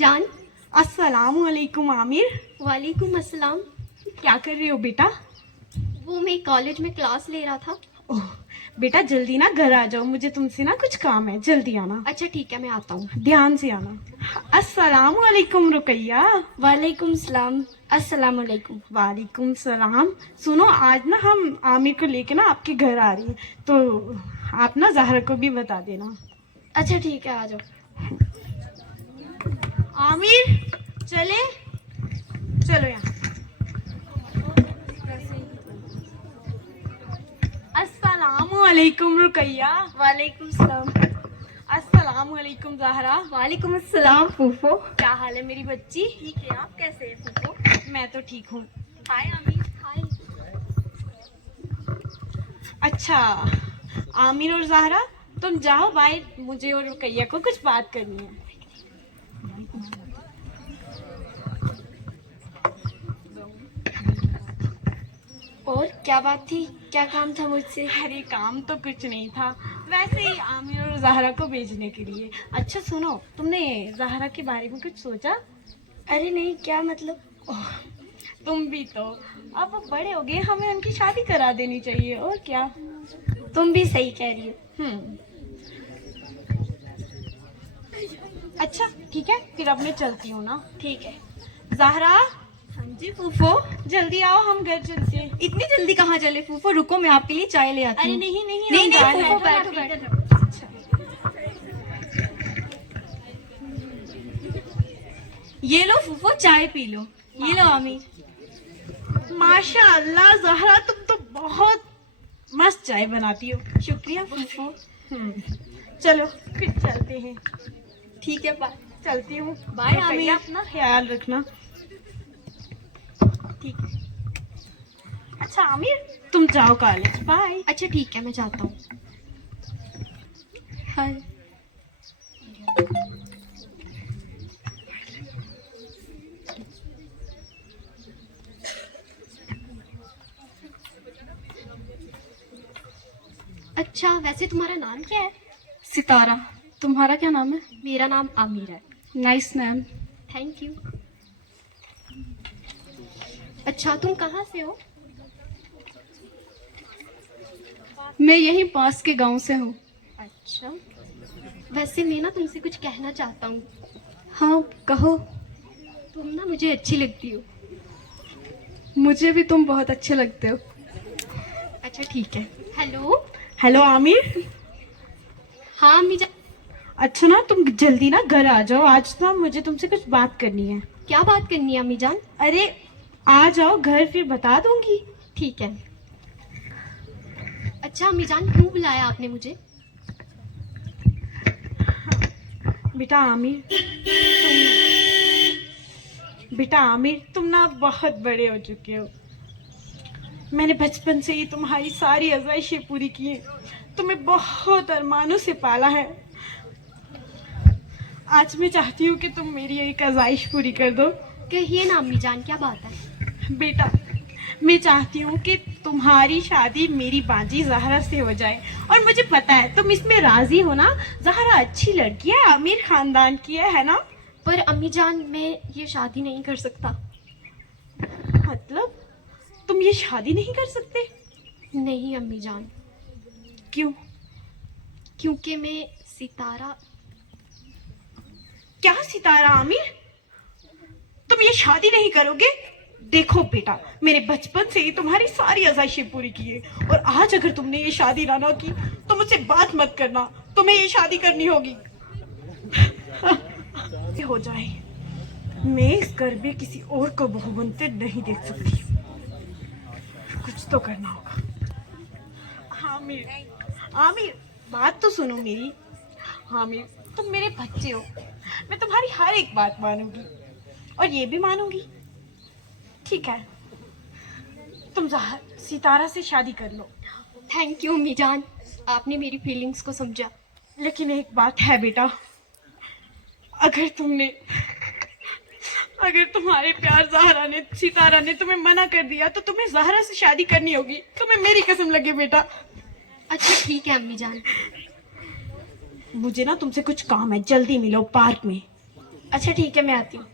जान। अस्सलाम वालेकुम आमिर। वालेकुम अस्सलाम। क्या कर रहे हो बेटा? वो मैं कॉलेज में क्लास ले रहा था। ओह बेटा जल्दी ना घर आ जाओ, मुझे तुमसे ना कुछ काम है, जल्दी आना। अच्छा ठीक है, मैं आता हूँ। ध्यान से आना। अस्सलाम वालेकुम रुकैया। वालेकुम सलाम। अस्सलाम वालेकुम। वालेकुम सलाम। सुनो आज ना हम आमिर को लेके ना आपके घर आ रही हैं, तो आप ना ज़हरा को भी बता देना। अच्छा ठीक है, आ जाओ। आमिर चले, चलो यहाँ। अस्सलाम वालेकुम रुकैया। वालेकुम सलाम। अस्सलाम वालेकुम ज़हरा। वालेकुम अस्सलाम फूफो। क्या हाल है मेरी बच्ची? ठीक है, आप कैसे हैं फूफो? मैं तो ठीक हूँ। हाय आमिर। हाय। अच्छा आमिर और ज़हरा तुम जाओ बाहर, मुझे और रुकैया को कुछ बात करनी है। और क्या बात थी, क्या काम था मुझसे? अरे काम तो कुछ नहीं था, वैसे ही आमिर और ज़हरा को भेजने के लिए। अच्छा सुनो, तुमने ज़हरा के बारे में कुछ सोचा? अरे नहीं, क्या मतलब? ओह, तुम भी तो अब वो बड़े हो गए, हमें उनकी शादी करा देनी चाहिए और क्या। तुम भी सही कह रही हो। अच्छा ठीक है, फिर अब मैं चलती हूँ ना। ठीक है। ज़हरा हाँ जी फूफो। जल्दी आओ, हम घर चलते हैं। इतनी जल्दी कहाँ चले फूफो, रुको मैं आपके लिए चाय ले आती अरे हूँ। नहीं नहीं नहीं हम जा नहीं रहे फूफो, हैं। बैठो बैठो। अच्छा। ये लो फूफो, चाय पी लो। ये लो आमिर। माशाअल्लाह ज़हरा, तुम तो बहुत मस्त चाय बनाती हो। शुक्रिया फूफो। चलो फिर चलते हैं। ठीक है, बाय। चलती हूँ। बाय रुकैया, आमिर। अपना ख्याल रखना। ठीक है। अच्छा आमिर तुम जाओ कॉलेज, बाय। अच्छा ठीक है, मैं जाता हूँ। हाय। अच्छा वैसे तुम्हारा नाम क्या है? सितारा। तुम्हारा क्या नाम है? मेरा नाम आमिर है। Nice name. Thank you. अच्छा तुम कहाँ से हो? मैं यहीं पास के गांव से हूँ। अच्छा वैसे मैं ना तुमसे कुछ कहना चाहता हूँ। हाँ कहो। तुम ना मुझे अच्छी लगती हो। मुझे भी तुम बहुत अच्छे लगते हो। अच्छा ठीक है। हेलो। हेलो आमिर। हाँ अम्मी जान। अच्छा ना तुम जल्दी ना घर आ जाओ, आज ना मुझे तुमसे कुछ बात करनी है। क्या बात करनी है अम्मी जान? अरे आ जाओ घर, फिर बता दूंगी। ठीक है। अच्छा अम्मी जान, क्यों बुलाया आपने मुझे? बेटा आमिर तुम ना बहुत बड़े हो चुके हो। मैंने बचपन से ही तुम्हारी सारी आज़ाइशें पूरी की हैं, तुम्हें बहुत अरमानों से पाला है। आज मैं चाहती हूँ कि तुम मेरी एक आज़ाइश पूरी कर दो। कहिए ना अम्मी जान, क्या बात है? बेटा मैं चाहती हूँ कि तुम्हारी शादी मेरी बाजी ज़हरा से हो जाए, और मुझे पता है तुम इसमें राजी हो ना। ज़हरा अच्छी लड़की है, अमीर खानदान की है ना? पर अम्मी जान मैं ये शादी नहीं कर सकता। मतलब तुम ये शादी नहीं कर सकते? नहीं अम्मी जान। क्यों? क्योंकि मैं सितारा। क्या सितारा आमिर, तुम ये शादी नहीं करोगे? देखो बेटा, मैंने बचपन से ही तुम्हारी सारी आज़ाइशें पूरी की है, और आज अगर तुमने ये शादी ना की तो मुझसे बात मत करना, तुम्हें ये शादी करनी होगी। हो जाए, मैं इस घर में किसी और को बहू बनते नहीं देख सकती। कुछ तो करना होगा। आमिर आमिर बात तो सुनो मेरी। आमिर तुम मेरे बच्चे हो, मैं तुम्हारी हर एक बात मानूंगी, और ये भी मानूंगी। ठीक है, तुम सितारा से शादी कर लो। थैंक यू अम्मी जान, आपने मेरी फीलिंग्स को समझा। लेकिन एक बात है बेटा, अगर तुम्हारे प्यार ज़हरा ने, सितारा ने तुम्हें मना कर दिया तो तुम्हें ज़हरा से शादी करनी होगी। तुम्हें मेरी कसम लगे बेटा। अच्छा ठीक है अम्मी जान। मुझे ना तुमसे कुछ काम है, जल्दी मिलो पार्क में। अच्छा ठीक है, मैं आती हूँ।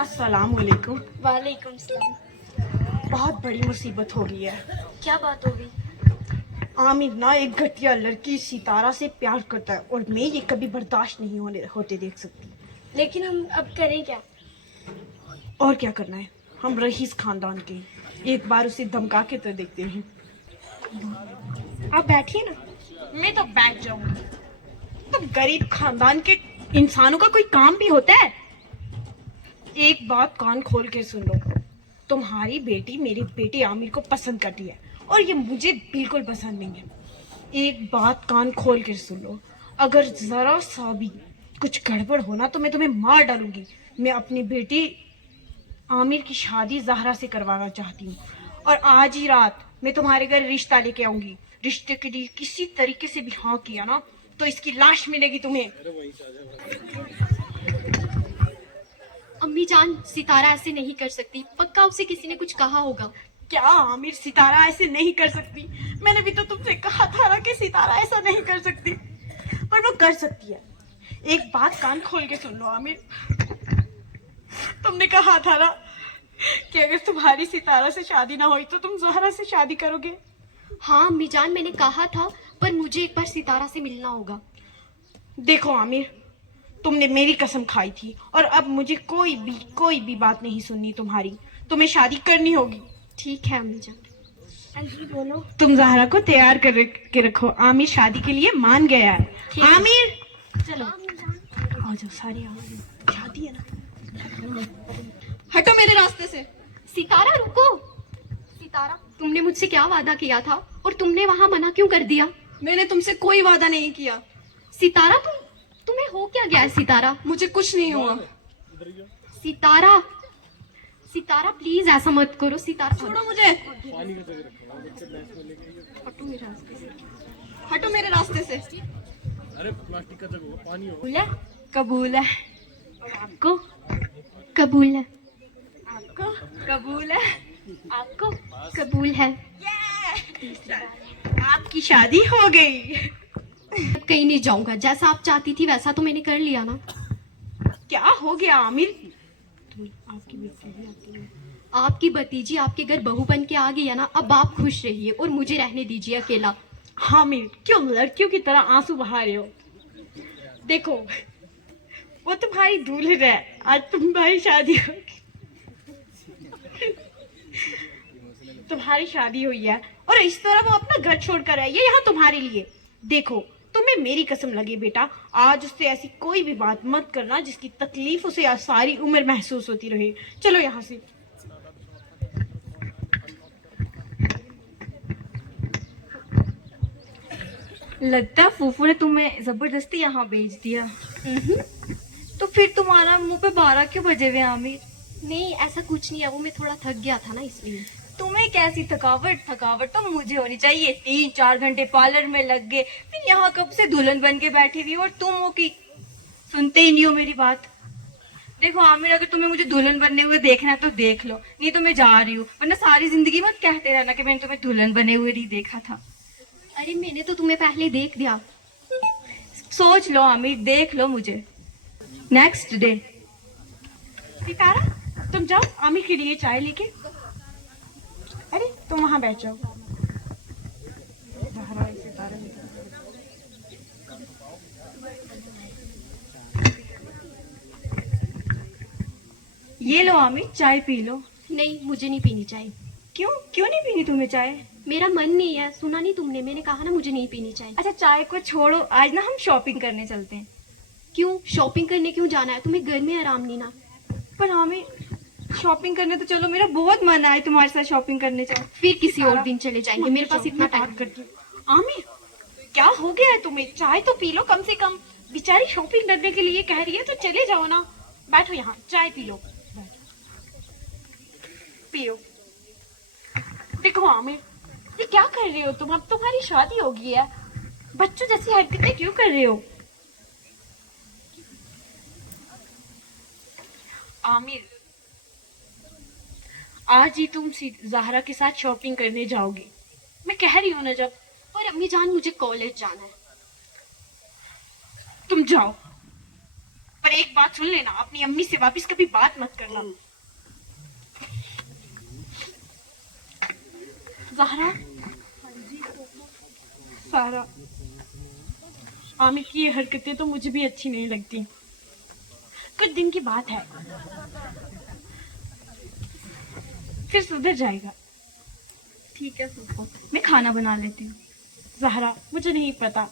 अस्सलाम वालेकुम। वालेकुम सलाम। बहुत बड़ी मुसीबत हो गई है। क्या बात हो गई? आमिर ना एक घटिया लड़की सितारा से प्यार करता है और मैं ये कभी बर्दाश्त नहीं होते देख सकती। लेकिन हम अब करें क्या? और क्या करना है, हम रईस खानदान के, एक बार उसे धमका के तो देखते हैं। आप बैठिए ना। मैं तो बैठ जाऊंगी। तो गरीब खानदान के इंसानों का कोई काम भी होता है? एक बात कान खोल के सुन लो, तुम्हारी बेटी मेरे बेटे आमिर को पसंद करती है और ये मुझे बिल्कुल पसंद नहीं है। एक बात कान खोल कर सुन लो, अगर जरा सा भी कुछ गड़बड़ होना तो मैं तुम्हें मार डालूंगी। मैं अपनी बेटी आमिर की शादी जहरा से करवाना चाहती हूँ और आज ही रात मैं तुम्हारे घर रिश्ता लेके आऊंगी। रिश्ते के लिए किसी तरीके से भी हाँ किया ना तो इसकी लाश मिलेगी तुम्हें। अम्मी जान, सितारा ऐसे नहीं कर सकती। पक्का उसे किसी ने कुछ कहा होगा। क्या आमिर सितारा ऐसे नहीं कर सकती? मैंने भी तो तुमसे कहा था ना कि सितारा ऐसा नहीं कर सकती, पर वो कर सकती है। एक बात कान खोल के सुन लो आमिर, तुमने कहा था ना कि अगर तुम्हारी सितारा से शादी ना हुई तो तुम जहरा से शादी करोगे। हाँ अम्मी जान, मैंने कहा था, पर मुझे एक बार सितारा से मिलना होगा। देखो आमिर, तुमने मेरी कसम खाई थी और अब मुझे कोई भी बात नहीं सुननी तुम्हारी। तुम्हें शादी करनी होगी। ठीक है अम्मी जान। जी बोलो। तुम जहरा को तैयार के रखो, आमिर शादी के लिए मान गया है। ठीक है। आमिर चलो। आ जाओ, सारे आओ, शादी है ना। हटो मेरे रास्ते से। सितारा रुको। सितारा, तुमने मुझसे क्या वादा किया था और तुमने वहां मना क्यों कर दिया? मैंने तुमसे कोई वादा नहीं किया। सितारा, तुम्हें हो क्या गया है सितारा? मुझे कुछ नहीं हुआ। सितारा, सितारा प्लीज ऐसा मत करो। सितारा छोड़ो मुझे। हटो मेरे रास्ते से। हटो मेरे रास्ते से। कबूल है? कबूल है। आपको कबूल है? आपको कबूल है? आपको कबूल है? आपकी शादी हो गई। अब कहीं नहीं जाऊंगा। जैसा आप चाहती थी वैसा तो मैंने कर लिया ना। क्या हो गया आमिर? आपकी भतीजी आपके घर बहू बन के आ गई है ना। अब आप खुश रहिए और मुझे रहने दीजिए अकेला। आमिर, क्यों लड़कियों की तरह आंसू बहा रहे हो? देखो, वो तुम्हारी दुल्हन है, आज तुम्हारी शादी होगी। तुम्हारी शादी हुई है और इस तरह वो अपना घर छोड़कर आई है यहाँ तुम्हारे लिए। देखो, तुम्हें मेरी कसम लगे बेटा, आज उससे ऐसी कोई भी बात मत करना जिसकी तकलीफ उसे आज सारी उम्र महसूस होती रहे। चलो यहाँ से। लगता है फूफू ने तुम्हें जबरदस्ती यहाँ भेज दिया। तो फिर तुम्हारा मुंह पे 12 क्यों बजे हुए आमिर? नहीं ऐसा कुछ नहीं है, वो मैं थोड़ा थक गया था ना इसलिए। तुम्हें कैसी थकावट तो मुझे होनी चाहिए। 3-4 घंटे पार्लर में लग गए, फिर यहाँ कब से दुल्हन बन के बैठी हुई और तुम हो कि सुनते ही नहीं हो मेरी बात। देखो आमिर, अगर तुम्हें मुझे दुल्हन बनने हुए देखना है तो देख लो, नहीं तो मैं जा रही हूँ। वरना सारी जिंदगी मत कहते रहना कि मैंने तुम्हें दुल्हन बने हुए नहीं देखा था। अरे मैंने तो तुम्हें पहले देख दिया। सोच लो आमिर, देख लो मुझे। Next day. सितारा, तुम जाओ आमिर के लिए चाय लेके। अरे तुम वहां बैठ जाओ। ये लो आमिर, चाय पी लो। नहीं मुझे नहीं पीनी चाहिए। क्यों नहीं पीनी तुम्हें चाय? मेरा मन नहीं है। सुना नहीं तुमने? मैंने कहा ना मुझे नहीं पीनी चाहिए। अच्छा चाय को छोड़ो, आज ना हम शॉपिंग करने चलते हैं। क्यों शॉपिंग करने क्यों जाना है? तुम्हें घर में आराम नहीं ना? पर हमें शॉपिंग करने तो चलो, मेरा बहुत मन है तुम्हारे साथ शॉपिंग करने चलो। फिर किसी और दिन चले जाएंगे, मेरे पास इतना टाइम। आमिर, क्या हो गया है तुम्हें? चाय तो पी लो कम से कम। बेचारी शॉपिंग करने के लिए कह रही है तो चले जाओ ना। बैठो यहाँ, चाय पी लो। पियो। देखो आमिर, ये क्या कर रहे हो तुम? अब तुम्हारी शादी हो गई है, बच्चों जैसी हरकतें क्यों कर रहे हो? आमिर, आज ही तुम ज़हरा के साथ शॉपिंग करने जाओगी। मैं कह रही हूँ ना जब। पर अम्मी जान मुझे कॉलेज जाना है। तुम जाओ, बात सुन लेना, अपनी अम्मी से वापस कभी बात मत करना। ज़हरा, सारा, आमिर की ये हरकतें तो मुझे भी अच्छी नहीं लगती। कुछ दिन की बात है, फिर सुधर जाएगा। ठीक है फूफो, मैं खाना बना लेती हूँ। ज़हरा, मुझे नहीं पता,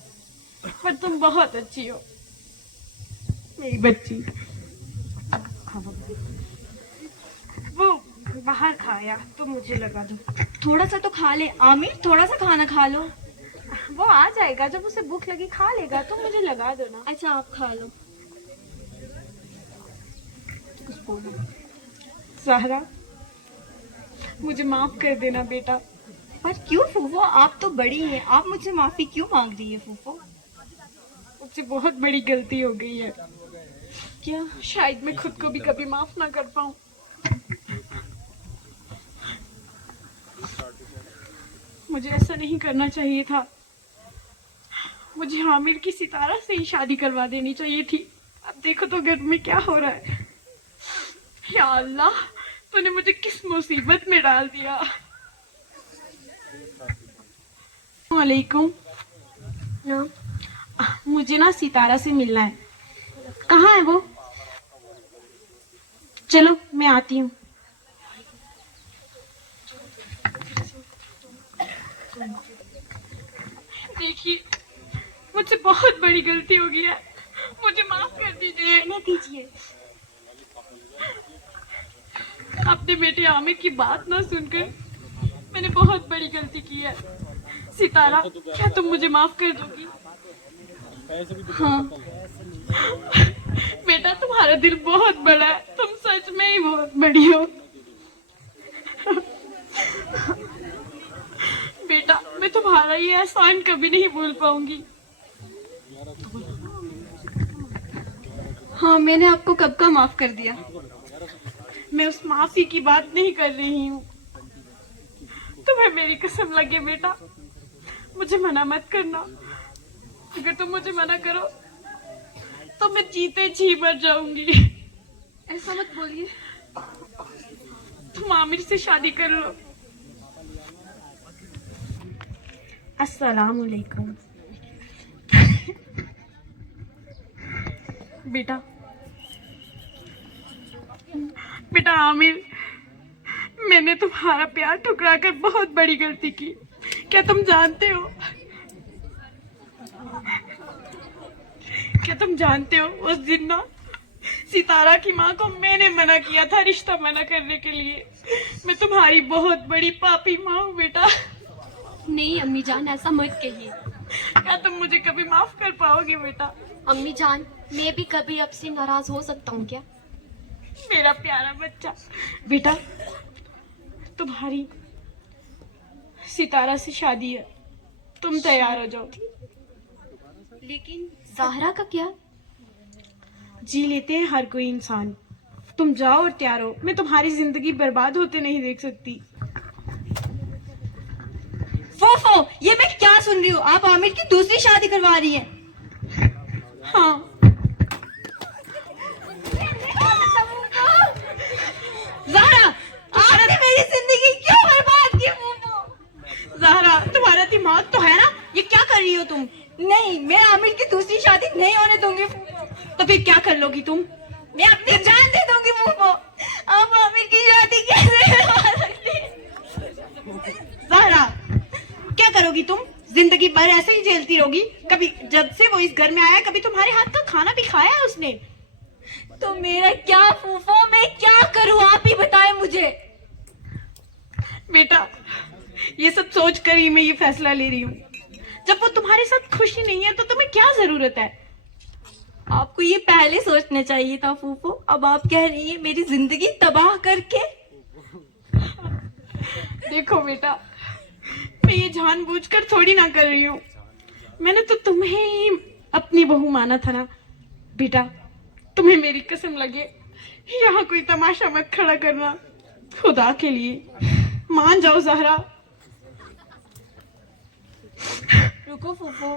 पर तुम बहुत अच्छी हो मेरी बच्ची। वो बाहर खाया तो मुझे लगा दो। थोड़ा सा तो खा ले आमिर, थोड़ा सा खाना खा लो। वो आ जाएगा, जब उसे भूख लगी खा लेगा, तुम मुझे लगा दो ना। अच्छा आप खा लो। ज़हरा, मुझे माफ कर देना बेटा। पर क्यों फूफो, आप तो बड़ी हैं, आप मुझसे माफी क्यों मांग रही है फूफो? मुझसे बहुत बड़ी गलती हो गई है। क्या? शायद मैं खुद को भी कभी माफ ना कर पाऊं। मुझे ऐसा नहीं करना चाहिए था। मुझे आमिर की सितारा से ही शादी करवा देनी चाहिए थी। अब देखो तो घर में क्या हो रहा है। या अल्लाह, तूने मुझे किस मुसीबत में डाल दिया। वालेकुम। मुझे ना सितारा से मिलना है। कहाँ है वो? चलो मैं आती हूँ। देखिए, मुझसे बहुत बड़ी गलती हो गई है, मुझे माफ कर दीजिए। न कीजिए। अपने बेटे आमिर की बात ना सुनकर मैंने बहुत बड़ी गलती की है। सितारा, क्या तुम मुझे माफ कर दोगी? हाँ। बेटा, तुम्हारा दिल बहुत बड़ा है, तुम सच में ही बहुत बड़ी हो। बेटा, मैं तुम्हारा ये एहसान कभी नहीं भूल पाऊंगी। हाँ, मैंने आपको कब का माफ कर दिया। मैं उस माफी की बात नहीं कर रही हूँ। तुम्हें मेरी कसम लगे बेटा, मुझे मना मत करना। अगर तुम मुझे मना करो तो मैं जीते जी मर जाऊंगी। ऐसा मत बोलिए। तुम आमिर से शादी कर लो। अस्सलाम वालेकुम। बेटा, बेटा आमिर, मैंने तुम्हारा प्यार ठुकराकर बहुत बड़ी गलती की। क्या तुम जानते हो? क्या तुम जानते हो, उस दिन ना सितारा की माँ को मैंने मना किया था रिश्ता मना करने के लिए। मैं तुम्हारी बहुत बड़ी पापी माँ हूँ बेटा। नहीं अम्मी जान, ऐसा मत कहिए। क्या तुम मुझे कभी माफ कर पाओगे बेटा? अम्मी जान, मैं भी कभी आपसे नाराज हो सकता हूँ क्या? मेरा प्यारा बच्चा। बेटा, तुम्हारी सितारा से शादी है, तुम तैयार हो जाओ। लेकिन ज़हरा का क्या? जी लेते हैं हर कोई इंसान। तुम जाओ और तैयार हो, मैं तुम्हारी जिंदगी बर्बाद होते नहीं देख सकती। फूफो, ये मैं क्या सुन रही हूँ? आप आमिर की दूसरी शादी करवा रही हैं? हाँ। ज़हरा, आपने मेरी जिंदगी क्यों बर्बाद की फूफो? ज़हरा, तुम्हारा दिमाग तो है ना? ये क्या कर रही हो तुम? नहीं, मैं आमिर की दूसरी शादी नहीं होने दूंगी फूफो। तो फिर क्या कर लोगी तुम? मैं अपनी जान दे दूंगी फूफो। आप आमिर की शादी कैसे करवा सकती हैं? ज़हरा, क्या करोगी तुम? जिंदगी भर ऐसे ही झेलती रहोगी? कभी जब से वो इस घर में आया, कभी तुम्हारे हाथ का खाना भी खाया है उसने? तो मेरा क्या फूफो, मैं क्या करूं, आप ही बताएं मुझे। बेटा, ये सब सोच कर ही मैं ये फैसला ले रही हूँ। जब वो तुम्हारे साथ खुशी नहीं है तो तुम्हें क्या जरूरत है? आपको ये पहले सोचना चाहिए था फूफो। अब आप कह रही हैं मेरी जिंदगी तबाह करके। देखो बेटा, मैं ये जानबूझकर थोड़ी ना कर रही हूँ। मैंने तो तुम्हें ही अपनी बहू माना था ना बेटा। तुम्हें मेरी कसम लगे, यहाँ कोई तमाशा मत खड़ा करना, खुदा के लिए मान जाओ ज़हरा। रुको फूफो,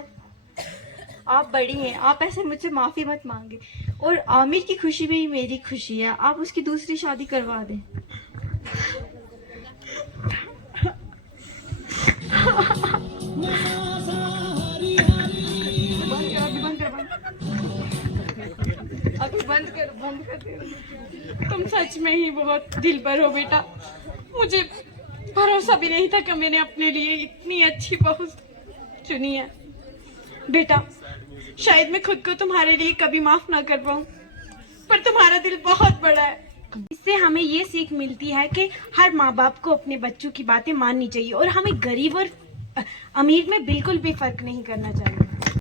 आप बड़ी हैं, आप ऐसे मुझसे माफ़ी मत मांगे। और आमिर की खुशी में ही मेरी खुशी है, आप उसकी दूसरी शादी करवा दें। बंद कर दे। तुम सच में ही बहुत दिलबर हो बेटा। मुझे भरोसा भी नहीं था कि मैंने अपने लिए इतनी अच्छी बहू चुनी है। बेटा, शायद मैं खुद को तुम्हारे लिए कभी माफ ना कर पाऊं, पर तुम्हारा दिल बहुत बड़ा है। इससे हमें ये सीख मिलती है कि हर माँ बाप को अपने बच्चों की बातें माननी चाहिए और हमें गरीब और अमीर में बिल्कुल भी फर्क नहीं करना चाहिए।